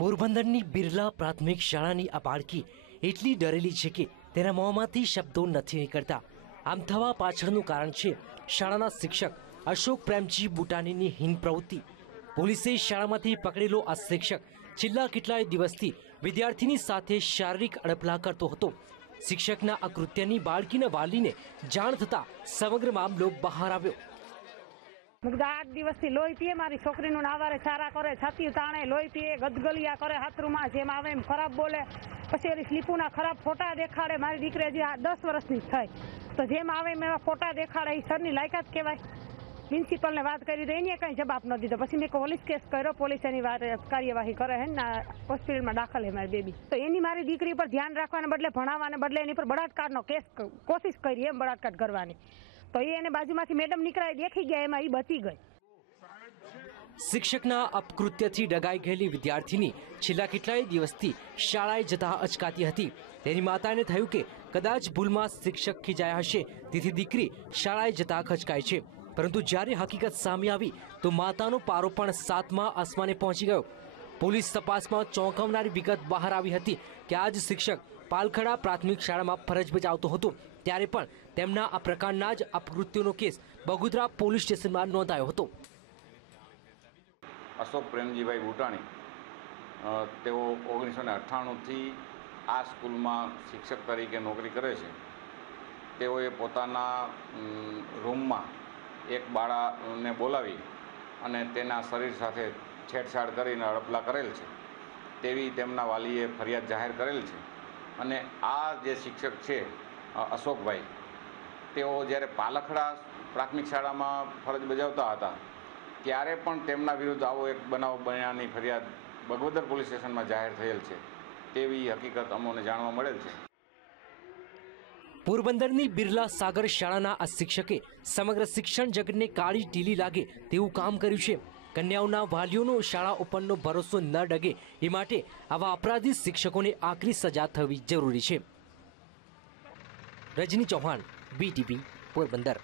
પોરબંદરની બિરલા પ્રાથમિક શાળાની આ બાળકી એટલી ડરેલી છે કે તેના મોંમાંથી શબ્દો નથી નીકળતા. આમ થવા પાછળનું કારણ છે શાળાના શિક્ષક અશોક પ્રેમજી બુટાનીની હીન પ્રવૃત્તિ. પોલીસે શાળામાંથી પકડેલો આ શિક્ષક છેલ્લા કેટલાય દિવસથી વિદ્યાર્થીની સાથે શારીરિક અડપલા કરતો હતો. શિક્ષકના આ કૃત્યની બાળકીના વાલીને જાણ થતાં સમગ્ર મામલો બહાર આવ્યો. આઠ દિવસથી લોહી પીએ, મારી છોકરીનું નાવારે ચારા કરે છાતી તાણે, લોહી પીએ, ગદગલિયા કરે, હાથરૂમાં જેમ આવે એમ ખરાબ બોલે. પછી એની સ્લીપુના ખરાબ ફોટા દેખાડે, મારી દીકરી હજી દસ વર્ષની થાય તો જેમ આવે એમ એવા ફોટા દેખાડે એ સરની લાયકાત કહેવાય. પ્રિન્સિપલને વાત કરી તો એને કંઈ જવાબ ન દીધો. પછી મેં પોલીસ કેસ કર્યો, પોલીસ એની વાત કાર્યવાહી કરે હે ને હોસ્પિટલમાં દાખલ હે મારી બેબી. તો એની મારી દીકરી પર ધ્યાન રાખવાને બદલે, ભણાવવાને બદલે એની પર બળાત્કારનો કેસ કોશિશ કરી એમ બળાત્કાર કરવાની. તો એને બાજુમાંથી મેડમ નીકળાય દેખી ગયા, એમાં એ બચી ગઈ. શિક્ષકના અપકૃત્યથી ડગાઈ ગયેલી વિદ્યાર્થીની છેલ્લા કેટલાય દિવસથી શાળાએ જતા અચકાતી હતી. તેની માતાને થયું કે કદાચ ભૂલમાં શિક્ષક ખીજાયા હશે, તેથી દીકરી શાળાએ જતા ખચકાય છે. પરંતુ જ્યારે હકીકત સામે આવી, તો માતાનો પારો પણ સાતમા આસમાને પહોંચી ગયો. પોલીસ તપાસમાં ચોંકાવનારી વિગત બહાર આવી હતી કે આ જ શિક્ષક પાલખડા પ્રાથમિક શાળામાં ફરજ બજાવતો હતો. ત્યારે પણ તેમના આ પ્રકારના જ અપકૃત્યોનો કેસ બગોદરા પોલીસ સ્ટેશનમાં નોંધાયો હતો. અશોક પ્રેમજીભાઈ બુટાણી તેઓ ઓગણીસો ને અઠ્ઠાણુંથી આ સ્કૂલમાં શિક્ષક તરીકે નોકરી કરે છે. તેઓએ પોતાના રૂમમાં એક બાળાને બોલાવી અને તેના શરીર સાથે છેડછાડ કરીને હડપલા કરેલ છે. તેવી તેમના વાલીએ ફરિયાદ જાહેર કરેલ છે. અને આ જે શિક્ષક છે અશોકભાઈ. તેઓ જ્યારે પાલખડા પ્રાથમિક શાળામાં ફરજ બજાવતા હતા, ત્યારે પણ તેમના વિરુદ્ધ આવો એક બનાવ બન્યાની ફરિયાદ બગોદર પોલીસ સ્ટેશનમાં જાહેર થયેલ છે. તેવી હકીકત અમોને જાણવા મળેલ છે. પોરબંદરની બિરલા સાગર શાળાના આ શિક્ષકે સમગ્ર શિક્ષણ જગતને કાળી ટીલી લાગે તેવું કામ કર્યું છે. કન્યાઓના વાલીઓનો શાળા ઉપરનો ભરોસો ન ડગે એ માટે આવા અપરાધી શિક્ષકોને આકરી સજા થવી જરૂરી છે. રજની ચૌહાણ બીટીપી પોરબંદર.